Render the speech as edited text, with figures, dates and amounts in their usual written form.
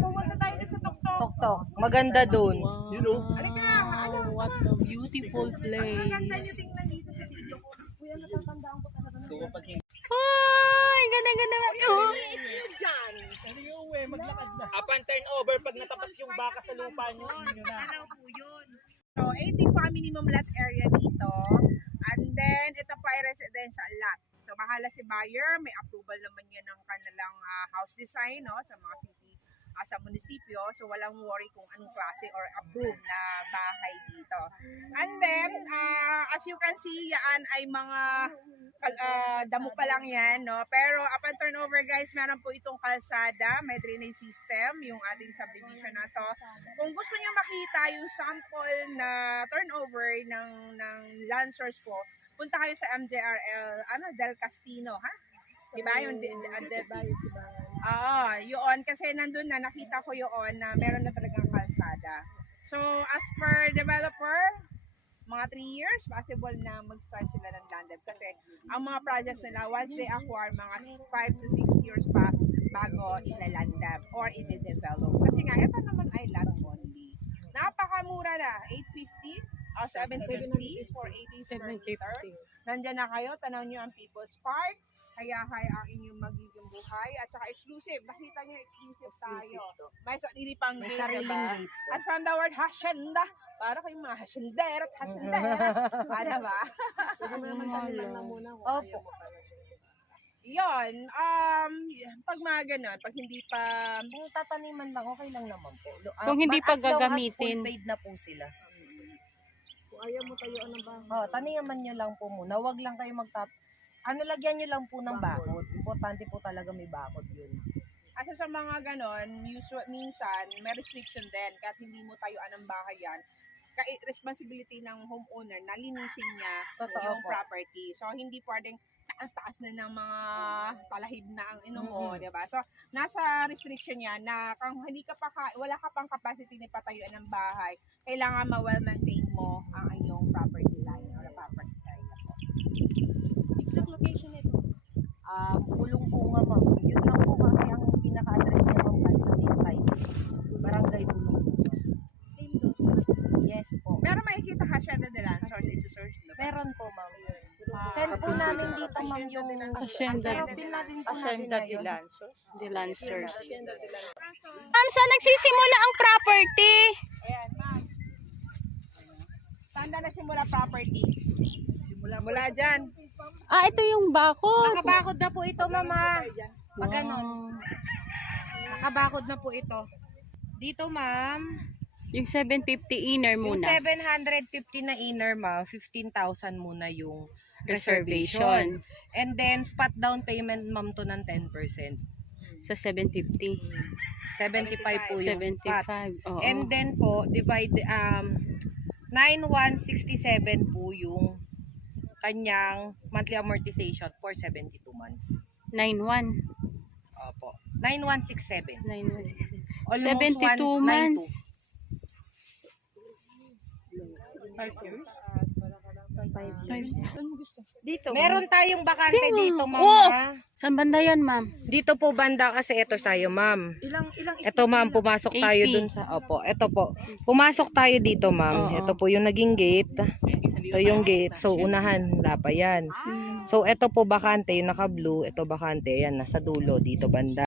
Pumunta tayo sa Toktok. Tok-tok. Maganda dun. You know? What a beautiful place. So, kapag hindi Ay, ganda-ganda. Oh. maglakad na. Up and turn over pag natapat yung baka sa lupa nyo. So, 18 po ang minimum lot area dito. And then, ito po ay residential lot. So, bahala si buyer. May approval naman yun ng kanilang house design, no, sa mga city, sa munisipyo. So, walang worry kung anong klase or approved na bahay dito. And then, as you can see, yan ay mga damo pa lang yan, no? Pero upon turnover, guys, meron po itong kalsada, may drainage system, yung ating subdivision na to. Kung gusto nyo makita yung sample na turnover ng land source po, punta kayo sa MJRL, Del Castino, ha? Diba? Yung yun, kasi nandun na, nakita ko yun na meron na talagang kalsada. So, as per developer, mga 3 years, possible na mag-start sila ng land dev. Kasi ang mga projects nila, once they acquire, mga 5 to 6 years pa bago ila-land dev or i-develop. Kasi nga, ito naman ay land only. Napakamura na, 850 o 750 for 80 square meter. Nandyan na kayo, tanaw nyo ang People's Park. Kaya ang inyong magiging buhay. At saka exclusive. Nakita nyo, exclusive tayo. May sarili pang gate, diba? At from the word hacienda, para kayong mga haciendera at haciendera. Ano ba? Opo. Yun. Pag mga ganun, pag hindi pa... Kung tataniman lang, okay lang naman po. Kung hindi pa gagamitin. Full paid na po sila. Kung ayaw mo tayo ng bahay. Taniman nyo lang po muna. Huwag lang kayo lagyan nyo lang po ng bakod. Importante po talaga may bakod yun. Kasi sa mga ganon, minsan, may restriction din. Kahit hindi mo tayuan ng bahay yan, responsibility ng homeowner na linisin niya yung property. So, hindi pwedeng taas-taas na ng mga talahib na ang mo, diba? So, nasa restriction yan na kung wala ka pang capacity na patayuan ng bahay, kailangan ma-well-maintain mo ang iyong property line or property line. Exact location ito? Pulong po nga ma'am. Yun lang po kasi ang pinaka-address niya ma'am kahit sa Taytay. Barangay Pulong po ma'am. Same doon? Yes po. Pero makikita Hacienda de Land Source, isi-search na ba? Meron po ma'am. Send po namin dito ma'am yung Hacienda de de Lancers. Ma'am, saan nagsisimula ang property? Ayan, ma'am. Saan na nagsimula property? Mula dyan. Ito yung bakod. Nakabakod na po ito ma'am ha. Pag ganon. Nakabakod na po ito. Dito ma'am. Yung 750 inner Yung muna. 750 na inner ma'am, 15,000 muna yung Reservation. And then spot down payment ma'am to ng 10%. So 750. 75 po yung spot. 75. Oo. And then po divide 9167 po yung kanyang monthly amortization for 72 months. 91. Opo. 9167. 9167. Almost 72 months. 192. Dito. Meron tayong bakante Tingnan. dito, ma'am. Oh! ha? Saan banda yan, ma'am? Dito po banda kasi ito tayo, ma'am. Ilang Ito, ma'am, pumasok tayo 80. dun sa... Opo, ito po. Pumasok tayo dito, ma'am. Oo. Ito po yung naging gate. Ito yung gate. So, unahan. Wala pa yan. So, ito po bakante. Yung naka-blue. Ito bakante. Yan, nasa dulo. Dito banda.